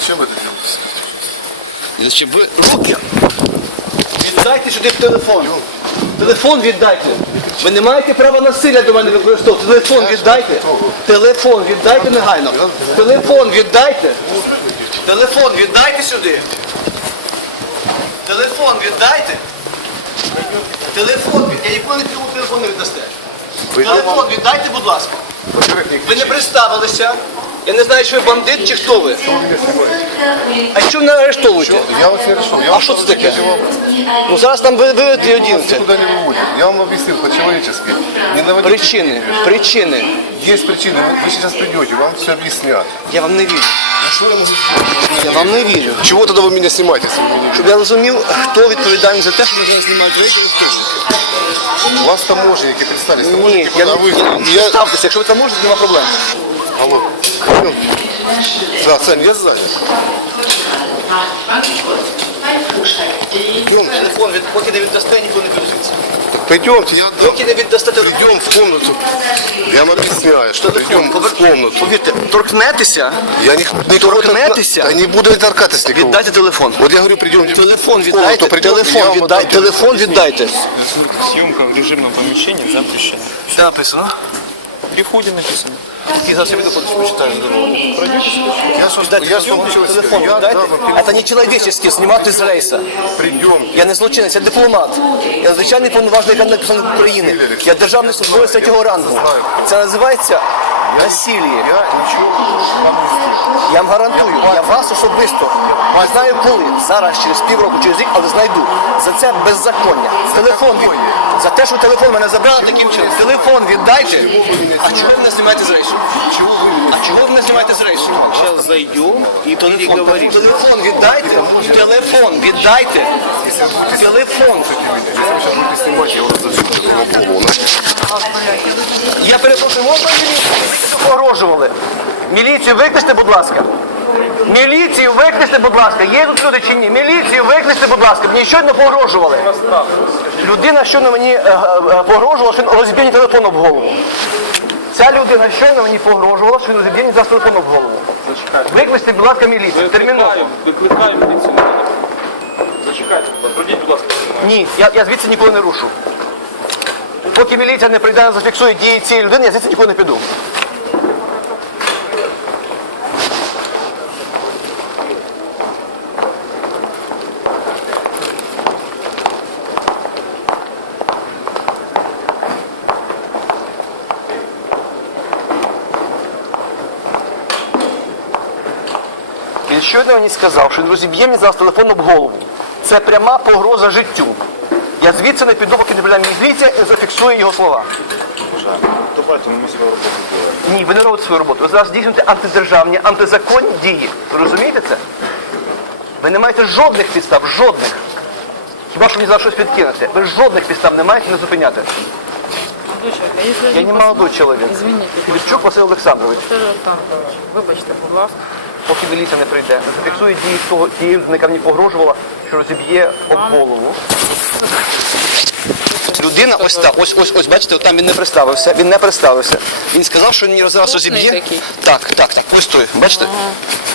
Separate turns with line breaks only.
Зачем вы это делаете?
Зачем ви руки? Віддайте сюди телефон. Телефон віддайте. Ви не маєте права насилля до мене використовувати. Телефон віддайте. Телефон віддайте негайно. Телефон віддайте. Телефон віддайте сюди. Телефон віддайте. Телефон віддайте. Я ніколи нікому телефон не віддасте. Телефон віддайте, будь ласка. Ви не представилися. Я не знаю, що ви бандит чи хто ви. А що ви не арештовуєте?
Я вас не решил.
А що це таке? Ну зараз там виведете і одінете.
Никуда не выводим. Я вам объяснил по-человечески. Не наводите.
Причини.
Есть причины. Вы сейчас придете, вам все объяснят.
Я вам не вірю.
Что я могу сделать?
Я вам не вірю.
Чего тогда вы меня снимаете? Если вы не
Щоб я розумів, хто відповідальний за те, що ми зараз знімають речі розкрили.
У вас таможенники представились.
Ні, я не ставтеся. Якщо ви там можете, нема проблем.
Алло. Да, Сань, я сзади.
Телефон, поки не віддасте, ніхто не піде звідси.
Так пойдемте,
Поки не віддасте телефон.
придем в комнату. Я вам объясняю, что придем в комнату.
Повірте, торкнетеся,
Я не
торкнетеся.
Да не буду торкаться никого.
Віддайте телефон.
Вот я говорю, придем
Телефон
в комнату,
віддайте,
придем, я
телефон
вам
віддайте,
отдам
телефон віддайте.
Съемка в режимном помещении запрещена.
Що написано?
При входе написано.
Я зараз піду почитаю.
Я что молчу,
Телефон
я
віддайте.
дам,
Це не чоловічески знімати з рейса.
придем.
Я не злочинець, я дипломат. Я звичайний повноважний громадянин України. Я державний службовець третього рангу. Це називається насилля.
Я ничего вам не сделаю.
Я вам гарантую, я вас особисто не знаю коли, зараз, через півроку, через рік, але знайду. За це беззаконня. Телефон від... За те, що телефон мене забрали таким чином. Телефон віддайте. А чого ви мене знімаєте з рейсу? А чого ви мене знімаєте з рейсу?
Сейчас зайдем и переговорим.
Телефон віддайте. Телефон віддайте. Телефон.
Если вы сейчас будете снимать, я вас засуну на голову.
Я перепрошую, можна міліцію? Ви погрожували. Міліцію викличте, будь ласка. Міліцію викличте, будь ласка. Є тут люди чи ні? Міліцію викличте, будь ласка. Мені щойно погрожували. Людина щойно мені погрожувала, що він розб'є мені телефон об голову. Ця людина щойно мені погрожувала, що він розб'є мені зараз телефон об голову. Викличте, будь ласка, міліцію. Терміново.
Викликаємо міліцію. Зачекайте, пройдіть, будь ласка.
Ні, я звідси ніколи не рушу. Поки міліція не прийде, зафіксує дії цієї людини, я звідси ніколи не піду. Він щойно мені сказав, що він розіб'є мені зараз телефон об голову. Це пряма погроза життю. Я звідси не піду, поки не прийде міліція і зафіксує його слова.
Давайте, ми свою роботу робимо.
Ні, ви не робите свою роботу. Ви зараз здійснюєте антидержавні, антизаконні дії. Ви розумієте це? Ви не маєте жодних підстав, жодних. Хіба що мені зараз щось підкинете. Ви жодних підстав не маєте не зупиняти. Я не молодой чоловік.
Извините,
Квітчук Василь Олександрович.
Василь Олександрович, вибачте, будь ласка.
Поки міліція не прийде, не зафіксує дії того, тієї людини, яка мені погрожувала, що розіб'є об голову. Людина ось так, ось, бачите, там він не представився. Він сказав, що він зараз розіб'є.
Такий.
Так, ось той, бачите?